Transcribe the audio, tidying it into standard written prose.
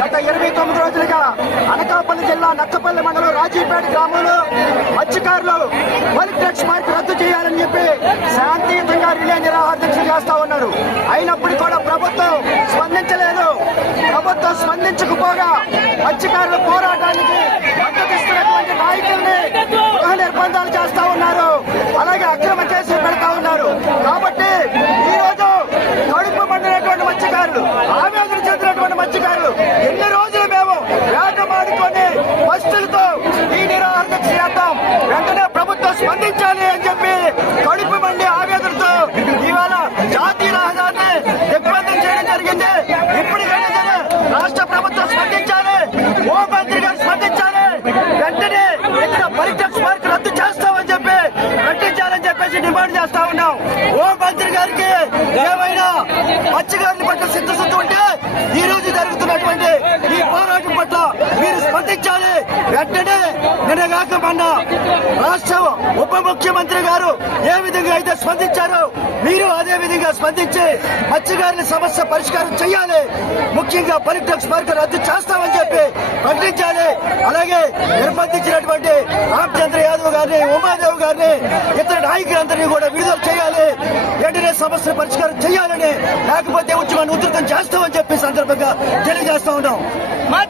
గత 29 రోజులుగా అనకాపల్లి జిల్లా నక్కపల్లి మండలం రాజీపేట గ్రామంలో మత్స్యకారులు పాలిటెక్స్ పార్క్ రద్దు చేయాలని చెప్పి శాంతియుతంగా రిలే నిరాహార దీక్ష చేస్తా ఉన్నారు. అయినప్పటికీ కూడా ప్రభుత్వం స్పందించలేదు. ప్రభుత్వం స్పందించకపోగా మత్స్యకారుల పోరాటానికి మద్దతిస్తున్నటువంటి నాయకుల్ని గృహ నిర్బంధాలు చేస్తా ఉన్నారు. అలాగే అక్రమ కేసులు పెడతా ఉన్నారు. కాబట్టి ఈ రోజు కడుపు మండినటువంటి మత్స్యకారులు, ఆవేదన చెందినటువంటి మత్స్యకారులు ఎన్ని రోజులు మేము వేటమాడుకొని బస్సులతో ఈ నిరాహార దీక్ష చేద్దాం, వెంటనే ప్రభుత్వం స్పందించాలి అని చెప్పి కడుపు మండి ఆవేదనతో ఇవాళ జాతీయ రహదారిని దిగ్బంధం చేయడం జరిగింది. ఇప్పటికైనా సరే రాష్ట్ర ప్రభుత్వం స్పందించాలి, హోంమంత్రి గారు స్పందించాలి, వెంటనే ఇక్కడ పాలిటెక్స్ పార్క్ రద్దు చేస్తామని చెప్పి ప్రకటించాలని చెప్పేసి డిమాండ్ చేస్తా ఉన్నాం. హోంమంత్రి గారికి ఏమైనా మత్స్యకారుల పట్ల సిద్ధశుద్ధి ఉంటే ఈ రోజు జరుగుతున్నటువంటి ఈ పోరాటం పట్ల మీరు స్పందించాలి. వెంటనే నిన్నగాక మొన్న రాష్ట్ర ఉప ముఖ్యమంత్రి గారు ఏ విధంగా అయితే స్పందించారో మీరు అదే విధంగా స్పందించి మత్స్యకారుల సమస్య పరిష్కారం చేయాలి. ముఖ్యంగా పాలిటెక్స్ పార్క్ రద్దు చేస్తామని చెప్పి ప్రకటించాలి. అలాగే నిర్బంధించినటువంటి రామచంద్ర యాదవ్ గారిని, ఉమాదేవ్ గారిని, ఇతర నాయకులందరినీ కూడా విడుదల చేయాలి. వెంటనే సమస్య పరిష్కారం చేయాలని, లేకపోతే ఉద్యమాన్ని ఉధృతం చేస్తామని చెప్పి సందర్భంగా తెలియజేస్తా ఉన్నాం.